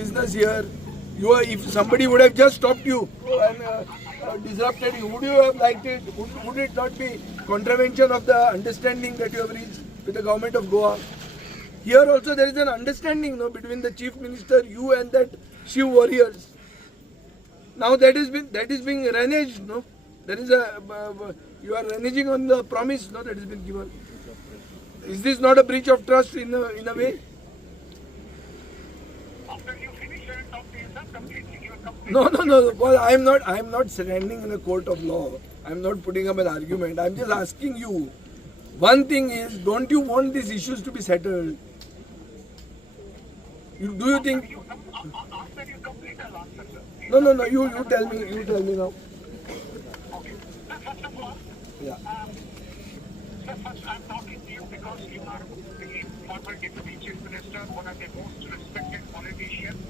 business here. You are, if somebody would have just stopped you and uh, uh, disrupted you, would you have liked it? Would, would it not be contravention of the understanding that you have reached with the government of Goa? Here also there is an understanding no, between the chief minister, you and that Shiv warriors. Now that is been that is being reneged. No, there is a uh, you are reneging on the promise. No, that has been given. Is this not a breach of trust in a, in a way? After you finish your talk to yourself completely, you are complete. No, no, no. Well, I am not. I am not standing in a court of law. I am not putting up an argument. I am just asking you. One thing is, don't you want these issues to be settled? You, do you think? No, no, no. You, you tell me. You tell me now. Yeah. first I'm talking to you because you are the former deputy chief minister, one of the most respected politicians.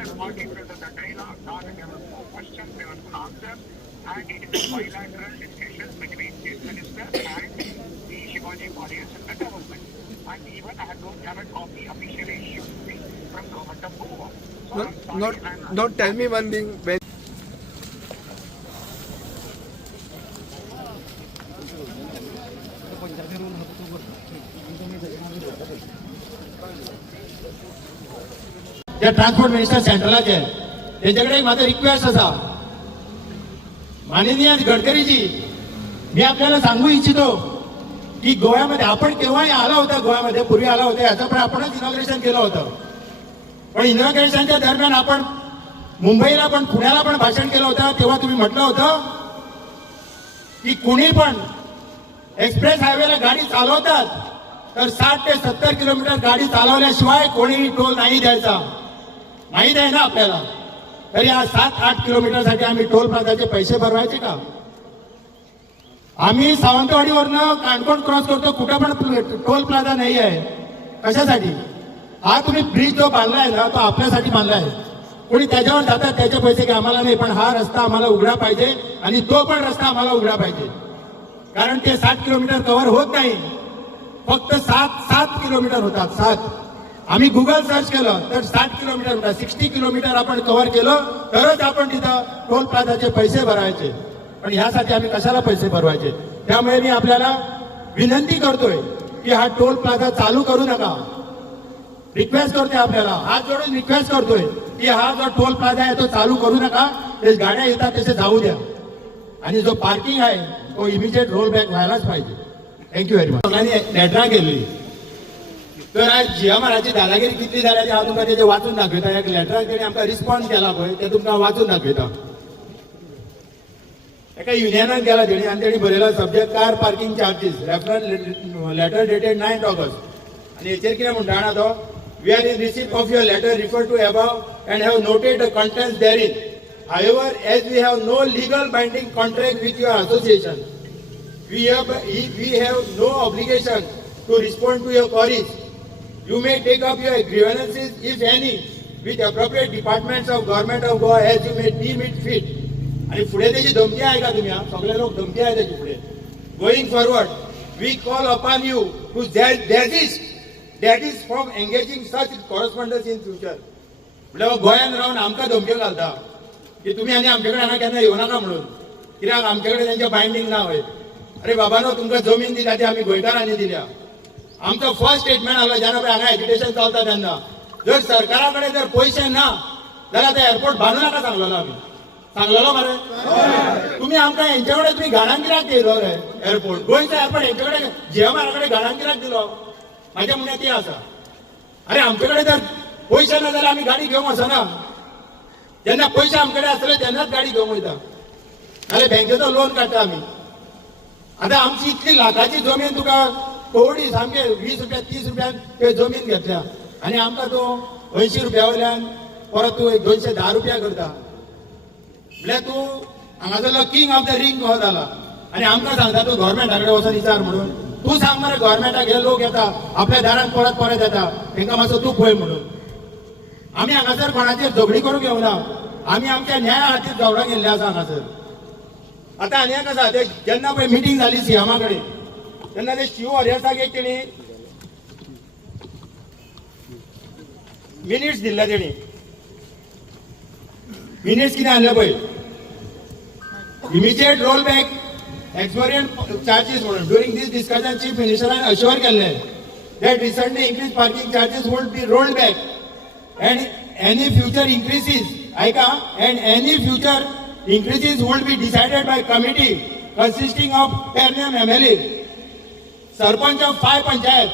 It was not a party to the dialogue, not there was no question, there was an answer, and it is a bilateral discussion between chief minister and the Shivaji warriors and the government. And even I no have a copy officially issued to me from government of Goa. So Not, sorry, not, not tell me one thing. When जे transport minister सेंट्रलाचे तेच्याकडे एक माझा request असा. माननीय गडकरीजी मी आपल्याला सांगू इच्छितो की गोव्यामध्ये आपण केव्हाही आला होता गोव्यामध्ये पूर्वी आला होता याचं पण आपणच इनॉग्रेशन केलं होतं. पण इनॉग्रेशनच्या दरम्यान आपण मुंबईला पण पुण्याला पण भाषण केलं होतं. तेव्हा तुम्ही म्हटलं होतं की कुणी पण एक्सप्रेस हायवेला गाडी चालवतात तर साठ ते सत्तर किलोमीटर गाडी चालवल्याशिवाय कोणीही टोल नाही द्यायचा. माहीत आहे ना आपल्याला? तरी आज सात आठ किलोमीटरसाठी आम्ही टोल प्लाझाचे पैसे भरवायचे का? आम्ही सावंतवाडीवरनं काणकोण क्रॉस करतो कुठं पण टोल प्लाझा नाही आहे. कशासाठी? हा तुम्ही ब्रिज जो बांधलाय ना तो आपल्यासाठी बांधलाय. कोणी त्याच्यावर जातात त्याचे पैसे की आम्हाला नाही पण हा रस्ता आम्हाला उघडा पाहिजे आणि तो पण रस्ता आम्हाला उघडा पाहिजे. कारण ते सात किलोमीटर कव्हर होत नाही. फक्त सात सात किलोमीटर होतात सात. आम्ही गुगल सर्च केलं तर साठ किलोमीटर सिक्स्टी किलोमीटर आपण कव्हर केलं तरच आपण तिथं टोल प्लाझाचे पैसे भरायचे. पण ह्यासाठी आम्ही कशाला पैसे भरवायचे? त्यामुळे मी आपल्याला विनंती करतोय की हा टोल प्लाझा चालू करू नका. रिक्वेस्ट करतोय आपल्याला. हात जोडून रिक्वेस्ट करतोय की हा जो टोल प्लाझा आहे तो चालू करू नका. ते गाड्या येतात तसे जाऊ द्या. आणि जो पार्किंग आहे तो इमिजिएट रोल बॅक व्हायलाच पाहिजे. थँक्यू व्हेरी मच लेटरा केली. तर आज जियामाराची दादागिरी कितली जाल्या ती हांव तुमकां तेजे वाचून दाखयता एक लेटराक तेणी आमकां रिस्पॉन्स केला पळय ते तुमकां वाचून दाखयता एका युनियनाक गेला तेणी आनी तेणी बरयला subject car parking charges reference letter dated ninth August आनी हेचेर कितें म्हणटा जाणा तो we are in receipt of your letter refer to above and have noted the contents therein However, as we have no legal binding contract with your association, we have, we have no obligation to respond to your queries. You may take up your grievances, if any, with appropriate departments of government of Goa as you may deem it fit. आणि पुढे त्याची धमकी आहे का तुम्ही सगळे लोक धमकी आहे त्याची पुढे. Going forward we call upon you to desist that is from engaging such correspondence in future म्हणजे गोंयांत रावन आमकां धमक्यो घालता. की तुम्ही आनी आमच्याकडे हांगा केन्ना येवं नाका म्हणून. कित्याक आमच्याकडे त्यांचे बायंडींग ना वय अरे बाबानो तुमकां जमीन दिल्या ती आमी गोंयकारांनी दिल्या. आमचो फर्स्ट स्टेटमेंट आसलो जेन्ना पळय हांगा एज्युकेशन चलता तेन्ना जर सरकारा कडेन जर पयशे ना जाल्यार ते एअरपोर्ट बांदू नाका सांगलेलो आमी सांगलेलो मरे तुम्ही आमकां हेंचे कडेन तुम्ही घाणान कित्याक दिलो रे एअरपोर्ट गोंयचो एअरपोर्ट हेंचे कडेन जिएमआरा कडेन घाणान कित्याक दिलो. म्हाजें म्हणणें तें आसा अरे आमचे कडेन जर पयशे ना जाल्यार आमी गाडी घेवंक वचना जेन्ना पयशे आमचे कडेन आसले तेन्नाच गाडी घेवंक वयता नाल्यार बँकेचो लोन काडटा आमी आतां आमची इतली लाखाची जमीन तुका पवडी सामके वीस रुपया तीस रुपयान ते जमीन घेतल्या. आनी आमकां तूं अंयशीं रुपया वयल्यान परत तूं एक दोनशे धा रुपया करता. म्हळ्यार तूं हांगासरलो किंग ऑफ द रिंग हो जाला आनी आमकां सांगता तूं गोवोरमेंटा कडेन वचून विचार म्हणून. तूं सांग मरे गोवोरमेंटाक हे लोक येता आपल्या दारांत परत परत येता. तांकां मातसो तूं पळय म्हणून. आमी हांगासर कोणाचेर झगडी करूंक येवना आमी आमच्या न्याया खातीर गावडा गेल्ले आसा हांगासर. आतां आनी एक आसा ते जेन्ना पळय मिटींग जाली सीएमा कडेन ನನ್ನ ಶಿವ ಅರ್ಯಾಸ ಆಗೈತೇಳಿ मिनिट्स दिला त्याने मिनिट्स किती आणलं पाहिजे immediate roll back experience charges म्हणून ड्युरिंग दिस डिस्कशन चीफ मिनिस्टरान अश्युअर केले that recently increase parking charges would be roll back and any future increases ऐका and any future increases would be decided by committee consisting of Pernem MLA sarpanch of five panchayat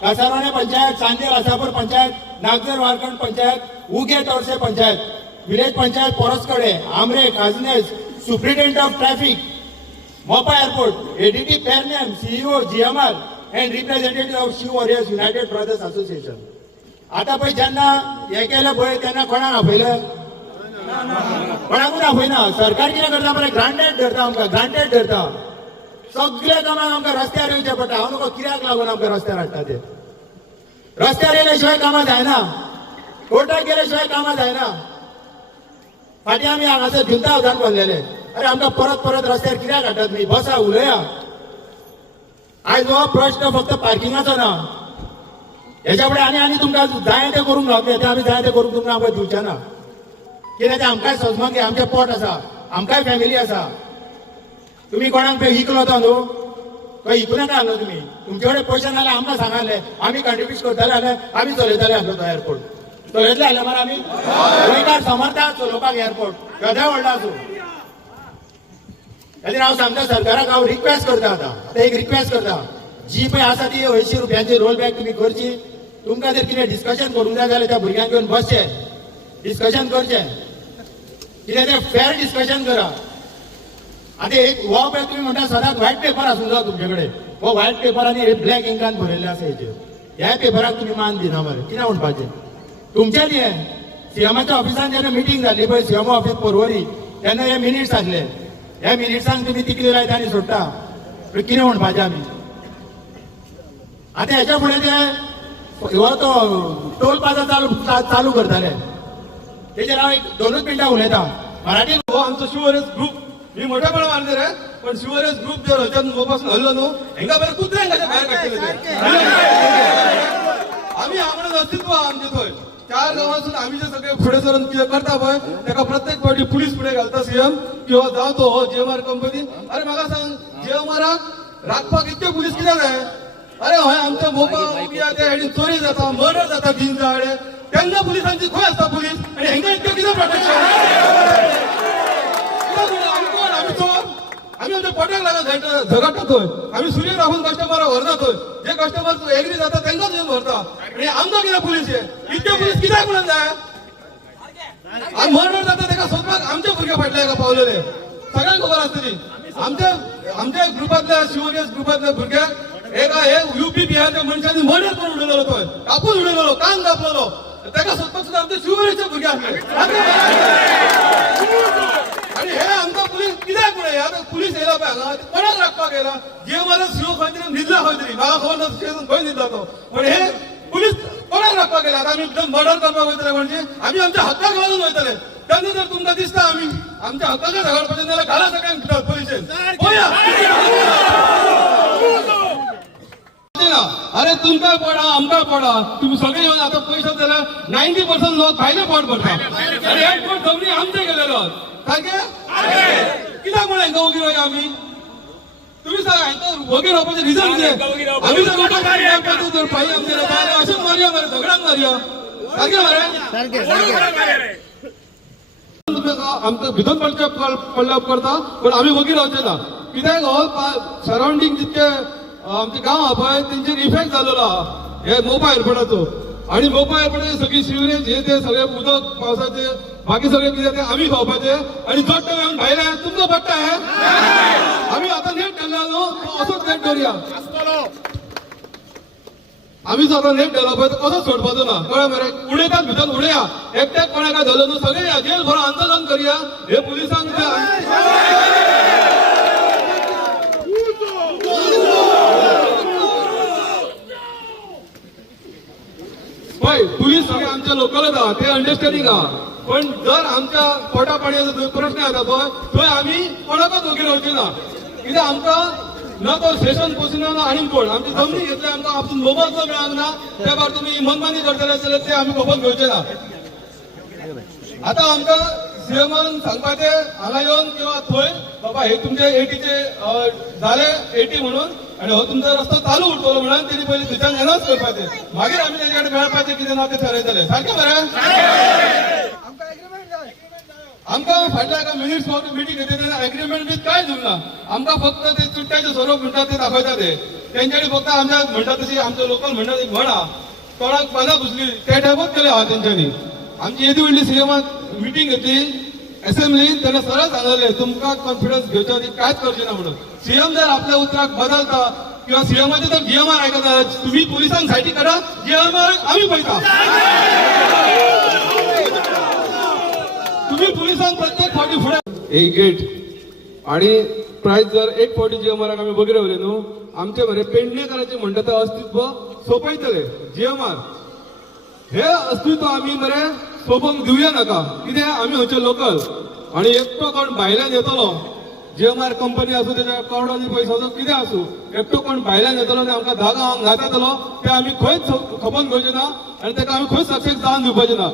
Kasarvarnem panchayat Chandel Hasapur panchayat Nagzar Varkhand panchayat Ugvem Torxem panchayat village panchayat Poroscodem Amere Khajne superintendent of traffic Mopa airport ADT Pernem CEO GMR and representative of Shiv warriors united brothers association आता पळय जेन्ना हे केलं पळय तेन्ना कोणाक आपयलं कोणाकूच आपयना सरकार कितें करता मरे ग्रांटेड धरता आमकां ग्रांटेड धरता. सगळे कामाक आमकां रस्त्यार येवचें पडटा. हांव नको कित्याक लागून आमकां रस्त्यार हाडटा ते? रस्त्यार येयल्या शिवाय कामां जायना. कोर्टाक गेल्या शिवाय कामां जायना. फाटी आमी हांगासर जुंता उदान पडलेले अरे आमकां परत परत रस्त्यार कित्याक हाडटात न्ही बसा उलया. आयज हो प्रश्न फक्त पार्किंगाचो ना. हेच्या फुडें आनी आनी तुमकां जाय तें करूंक गावतलें तें आमी जाय तें करूंक तुमकां आमकां दिवचें ना कित्याक तें आमकांय सजमगे आमचें पोट आसा. आमकांय फॅमिली आसा. तुम्ही कोणाक पळय इकलो तो न्हू खंय इकू ना आहलो तुमी तुमचे कडेन पयशे नाल्यार आमकां सांगाले आमी कंट्रिब्यूट करताले जाल्यार आमी चलयताले आसलो तो एअरपोर्ट चलयतले आसले मरे आमी गोंयकार समर्था चलोवपाक एअरपोर्ट केदोय व्हडलो आसूं खातीर हांव सांगता सरकाराक हांव रिक्वेस्ट करता आतां. आतां एक रिक्वेस्ट करता. जी पळय आसा ती अंयशीं रुपयांची रोल बॅक तुमी करची. तुमकां जर कितें डिस्कशन करूंक जाय जाल्यार त्या भुरग्यांक घेवन बसचें. डिस्कशन करचें. कितें तें फेर डिस्कशन करा. आता एक हो पळय तुम्ही म्हणटा सदांच व्हाईट पेपर आसूं जाय तुमचे कडेन हो व्हाईट पेपर आनी ब्लॅक इंकान बरयल्ले आसा हेचेर ह्या पेपराक तुमी मान दिना मरे कितें म्हणपाचें तुमचें न्ही हें सीएमाच्या ऑफिसान जेन्ना मिटींग जाल्ली पळय सीएम ऑफिस परवरी. तेन्ना हे मिनिट्स आसले ह्या मिनिट्सांक तुमी तिकली लायता आनी सोडटा कितें म्हणपाचें आमी आतां हेच्या फुडें ते हो तो टोल प्लाझा चालू चालू करताले. तेजेर हांव एक दोनूच मिनटां उलयतां मराठीन हो आमचो शुअरच ग्रुप मी मोठ्यापणा मानते रे पण शिवरेस ग्रुप जर ह्याच्यात मोपासून हल्लो न्हू हेंगा बरं कुत्र्यांक कशें भायर काडटले ते. आम्ही आमरण अस्तित्व आमचे थंय चार गांवांसून आम्ही जे सगळे फुडें सरून कितें करता पळय ताका प्रत्येक फावटी पुलीस फुडें घालता सीएम किंवा जावं तो हो जीएमआर कंपनी अरे म्हाका सांग जीएमआराक राखपाक इतके पुलीस कित्याक जाय अरे हय आमच्या मोपा हेडी चोरी जाता मर्डर जाता दिन जाडे. तेन्ना पुलिसांची खंय आसता पुलीस आनी हेंका इतकें कितें प्रोटेक्शन कित्याक म्हणून आमी कोण आमी चोर आमी आमच्या पोटाक लागून झगडटा झगडटा आमी सुर्य राखून कस्टमराक व्हरता जे कस्टमर एग्री जाता तांकांच येवन व्हरता आनी आमदार कितें पुलीस आहे? इतके पुलीस कित्याक म्हणून जाय आनी मर्डर जाता तेका सोदपाक आमचे भुरगे फाटल्या हाका पावलेले. सगळ्यांक खबर आसतली आमच्या आमच्या ग्रुपातल्या शिवरियस ग्रुपातल्या भुरग्याक एका हे युपी बिहारच्या मनशांनी मर्डर करून उडयलेलो थंय कापून उडयलेलो कान कापलेलो तेका सोदपाक सुद्दां आमच्या शिवरियसचे भुरगे आसले आणि हे आमकां पुलीस कित्याक म्हणून आता पुलीस येयला पळय हांगा कोणाक राखपाक येयला जे मला शिव खंय तरी न्हिदला खंय तरी. म्हाका खबर ना खंय न्हिदला तो पण हे पुलीस कोणाक राखपाक येयला आतां आमी मर्डर करपाक वयतले म्हणजे आमी आमच्या हक्काक लागून वयतले तेन्ना जर तुमकां दिसता आमी आमच्या हक्काक झगडपाचें जाल्यार घाला सगळ्यांक भितर पुलिशेन पळया ना. अरे तुमकां पडा आमकां पडा तुम्ही सगळे येऊन आता पयशे जाल्यार नायन्टी पर्संट लोक भायले पोट भरता आणि एक पोट सगळी आमचे गेलेलो सारखे कित्याक वया आमी तुम्ही सांगा हांकां वगीर रावपाचें रिजन कितें आमी जर लोकांक रावपाचें जर पायी आमचे अशेंच मारया मरे झगड्याक मारया. सारकें मरे? आमकां भितर पडचे पडल्या उपकारता पण आमी वगीर रावचे ना कित्याक हो सरावंडींग जितके आमचे गांव आहा पळय तेंचेर इफेक्ट जालेलो आहा. हे मोपा एअरपोर्टाचो आणि मोपा पण सगळी सिवरेज हे ते सगळे उदक पावसाचे बाकी सगळे कितें ते आमी खावपाचे आणि चड टायम भायले तुमकां पडटा आहे. आमी आतां नेट केल्ला न्हू असोच नेट करूया आम्ही जो आता नेट डेव्हलप तो कसो सोडपाचो ना. कळ्ळें मरे उडयतात भितर उडया. एकट्याक कोणाक काय धरलो न्हू सगळे या जेल भरो आंदोलन करया. हे पुलिसांक जे- सगळे आमच्या लोकलच आहात ते अंडरस्टँडिंग आहात पण जर आमच्या पोटा पाणयाचो जर प्रश्न येता पळय थंय आमी कोणाकच वगीर रावचे ना कित्याक आमकां ना तो स्टेशन पोसिना ना आनी कोण? आमची जमनी घेतली आमकां आपूण मोबायल मेळांक ना त्या भायर तुमी मनमानी करतले जाल्यार ते आमी खबर घेवचे ना आता आमकां सीएमान सांगपाचें हांगा येवन किंवा थंय बाबा हे तुमचे एटीचे अ, झाले एटी म्हणून. आनी हो तुमचो रस्तो चालू उरतलो म्हणून तेणी पयलीं थंयच्यान अनाउन्स करपाचें मागीर आमी तेजे कडेन मेळपाचें कितें ना तें थारायतले सारकें मरे आमकां फाटल्या एका मिनिट्स मिटींग घेतली तेन्ना एग्रीमेंट बी कांय दिवंक ना आमकां फक्त ते चुट्ट्याचे स्वरूप म्हणटात ते दाखयता ते. तेंच्यानी फक्त आमच्या म्हणटा तशी आमचो लोकल म्हणटा ती म्हणा. कोणाक पानां पुसली त्या टायपूच केले आहा तेंच्यांनी आमची येदी व्हडली सीएमाक मिटींग घेतली. असेंब्लीन तेन्ना सरळ सांगले तुमकां कॉन्फिडन्स घेवच्या आधी कांयच करचे ना म्हणून. सीएम जर आपल्या उतराक बदलता किंवा सीएमचे जर जीएमआर आयकता तुम्ही पोलिसांक सायटी करा जीएमआर आम्ही पळयता तुम्ही पोलिसांक प्रत्येक फावटी फुडें. एक गेट आणि प्रायस जर एक फावटी जीएमआराक आमी वगैरे वयले न्हू आमचे बरे पेडणेकाराचे म्हणटा ते अस्तित्व सोपयतले जीएमआर हे अस्तित्व आमी मरे सोबूंक दिवया नाका. कित्याक आमी खंयचे लोकल आणि एकटो कोण भायल्यान येतलो. जीएमआर कंपनी आसूं तेच्या करोडांनी असो कितें आसूं एकटो कोण भायल्यान येतलो आनी आमकां धा गांवांक घात येतलो ते आमी खंयच खबर घेवचे ना आनी ताका आमी खंयच सक्सेस जावन दिवपाचे ना.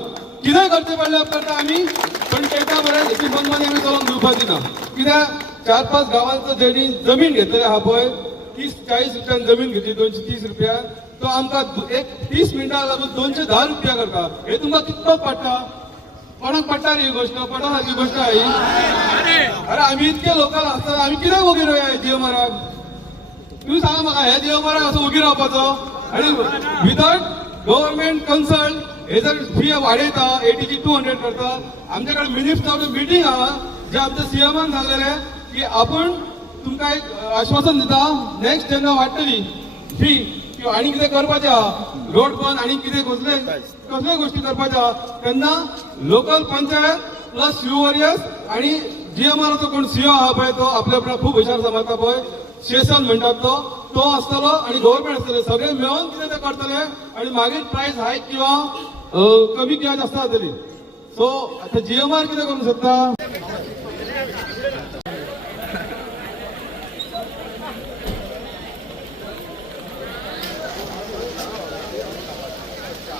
कितें करचें पडले उपकारता आमी पण तेका बरें हेची मनमानी आमी चलोवन दिवपाची ना. कित्याक चार पाच गांवांचो जेणी जमीन घेतलेली आहा पळय तीस चाळीस रुपयान जमीन घेतली दोनशे तीस रुपया तो आमकां एक तीस मिनटां लागून दोनशे धा रुपया करता. हे तुमकां कितपत पडटा कोणाक पडटा रे ही गोष्ट? पडा सारकी गोष्ट आहे ही. अरे आम्ही इतके लोकल आसता आम्ही कित्याक वगीर रोया जिओ माराक तुम्ही सांगा म्हाका हे जिओ माराक असो उगी रावपाचो आणि विदाउट गव्हर्नमेंट कन्सल्ट हे जर फी वाडयता एटीची टू हंड्रेड करता आमच्याकडे मिनिस्टर मिटींग आहा जे आमच्या सीएमान सांगलेले की आपण तुमकां एक आश्वासन दिता नेक्स्ट जेन्ना वाडटली फी किंवा आनी कितें करपाचें आहा रोड बंद आनी कितें कसले कसले गोष्टी करपाच्यो? आहा तेन्ना local panchayat plus Shiv warriors आणि जीएमआरचो कोण सीओ आहा पळय तो आपल्या आपल्या खूप हुशार समजता पळय सेशन म्हणटात तो. तो आसतलो आणि गव्हर्नमेंट आसतले सगळे मेळून कितें ते करतले? आणि मागीर प्रायस हायक किंवा कमी किंवा जास्त जातली सो आता जीएमआर कितें करूंक सोदता